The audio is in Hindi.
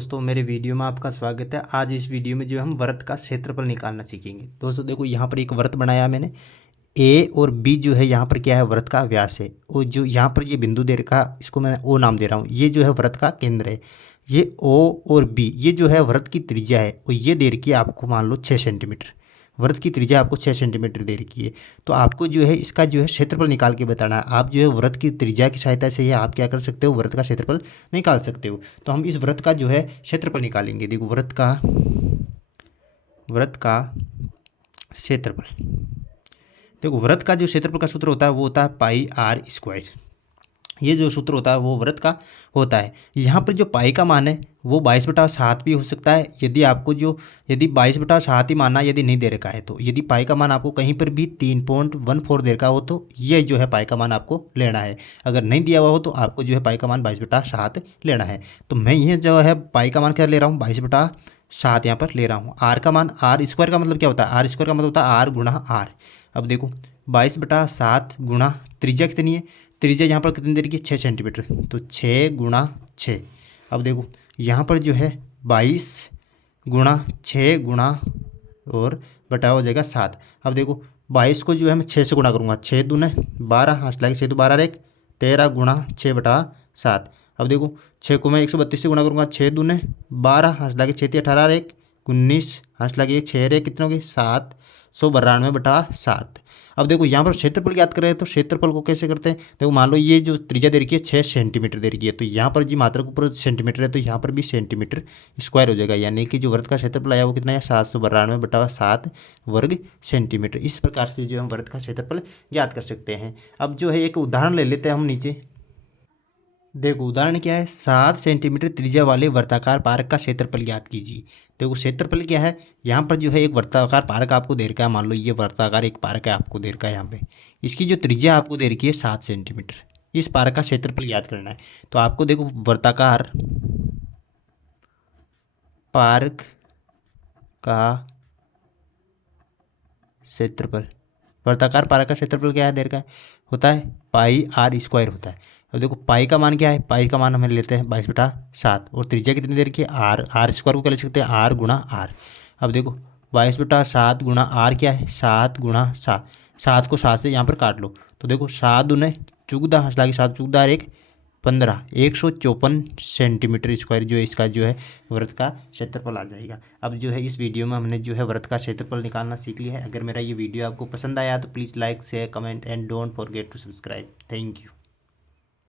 दोस्तों, मेरे वीडियो में आपका स्वागत है। आज इस वीडियो में जो है हम वृत्त का क्षेत्रफल निकालना सीखेंगे। दोस्तों देखो, यहाँ पर एक वृत्त बनाया मैंने। ए और बी जो है यहाँ पर क्या है, वृत्त का व्यास है। और जो यहाँ पर ये बिंदु दे रखा, इसको मैं ओ नाम दे रहा हूँ। ये जो है वृत्त का केंद्र है। ये ओ और बी ये जो है वृत्त की त्रिज्या है। और ये दे रखी है आपको, मान लो 6 सेंटीमीटर। वृत्त की त्रिज्या आपको 6 सेंटीमीटर दे रखी है। तो आपको जो है इसका जो है क्षेत्रफल निकाल के बताना है। आप जो है वृत्त की त्रिज्या की सहायता से ही आप क्या कर सकते हो, वृत्त का क्षेत्रफल निकाल सकते हो। तो हम इस वृत्त का जो है क्षेत्रफल निकालेंगे। देखो, वृत्त का क्षेत्रफल। देखो, वृत्त का जो क्षेत्रफल का सूत्र होता है वो होता है पाई आर स्क्वायर। ये जो सूत्र होता है वो वृत्त का होता है। यहाँ पर जो पाई का मान है वो 22/7 भी हो सकता है। यदि 22/7 ही मानना यदि नहीं दे रखा है, तो यदि पाई का मान आपको कहीं पर भी 3.14 दे रखा हो तो ये जो है पाई का मान आपको लेना है। अगर नहीं दिया हुआ हो तो आपको जो है पाई का मान 22/7 लेना है। तो मैं ये जो है पाई का मान क्या ले रहा हूँ, 22/7 यहाँ पर ले रहा हूँ। आर का मान, आर स्क्वायर का मतलब क्या होता है, आर स्क्वायर का मतलब होता है आर गुणा आर। अब देखो, 22/7 गुणा त्रिज्या कितनी है, त्रिज्या यहाँ पर कितनी दे रखी है, 6 सेंटीमीटर। तो 6 गुणा 6। अब देखो यहाँ पर जो है 22 गुणा 6 गुणा और बटा हो जाएगा 7। अब देखो 22 को जो है मैं 6 से गुणा करूँगा, 6 दूने 12, हंस लागे 6 तो 12 एक 13 गुणा 6/7। अब देखो 6 को मैं 132 से गुणा करूँगा, 6 दूने 12, हंस लागे 6 18 एक 19, हंस लगे 6 रे कितने हो गए 792/7। अब देखो यहाँ पर क्षेत्रफल याद करें तो क्षेत्रफल को कैसे करते हैं। देखो मान लो ये जो त्रिज्या दे रखी है 6 सेंटीमीटर दे रखी है, तो यहाँ पर जी मात्रा के ऊपर सेंटीमीटर है तो यहाँ पर भी सेंटीमीटर स्क्वायर हो जाएगा। यानी कि जो वृत्त का क्षेत्रफल आया वो कितना है, 792/7 वर्ग सेंटीमीटर। इस प्रकार से जो हम वृत्त का क्षेत्रफल याद कर सकते हैं। अब जो है एक उदाहरण ले लेते हैं हम नीचे। देखो उदाहरण क्या है, 7 सेंटीमीटर त्रिज्या वाले वर्ताकार पार्क का क्षेत्रफल ज्ञात कीजिए। देखो क्षेत्रफल क्या है, यहाँ पर जो है एक वर्ताकार पार्क आपको दे रखा है। मान लो ये वर्ताकार एक पार्क है, आपको दे रखा है यहाँ पे। इसकी जो त्रिज्या आपको दे रखी है 7 सेंटीमीटर। इस पार्क का क्षेत्रफल ज्ञात करना है। तो आपको देखो वर्ताकार पार्क का क्षेत्रफल, वर्ताकार पार्क का क्षेत्रफल क्या है दे रखा है, होता है पाई आर स्क्वायर होता है। अब देखो पाई का मान क्या है, पाई का मान हमें लेते हैं 22/7 और त्रिज्या कितनी देर की आर, आर स्क्वायर को क्या ले सकते हैं, आर गुणा आर। अब देखो 22/7 गुणा आर क्या है, 7 गुणा 7। 7 को 7 से यहाँ पर काट लो तो देखो 7 दूने 14, हंस लागे 7 14 एक 15, 154 सेंटीमीटर स्क्वायर जो है इसका जो है वृत्त का क्षेत्रफल आ जाएगा। अब जो है इस वीडियो में हमने जो है वृत्त का क्षेत्रफल निकालना सीख लिया है। अगर मेरा ये वीडियो आपको पसंद आया तो please like share comment and don't forget to subscribe. Thank you.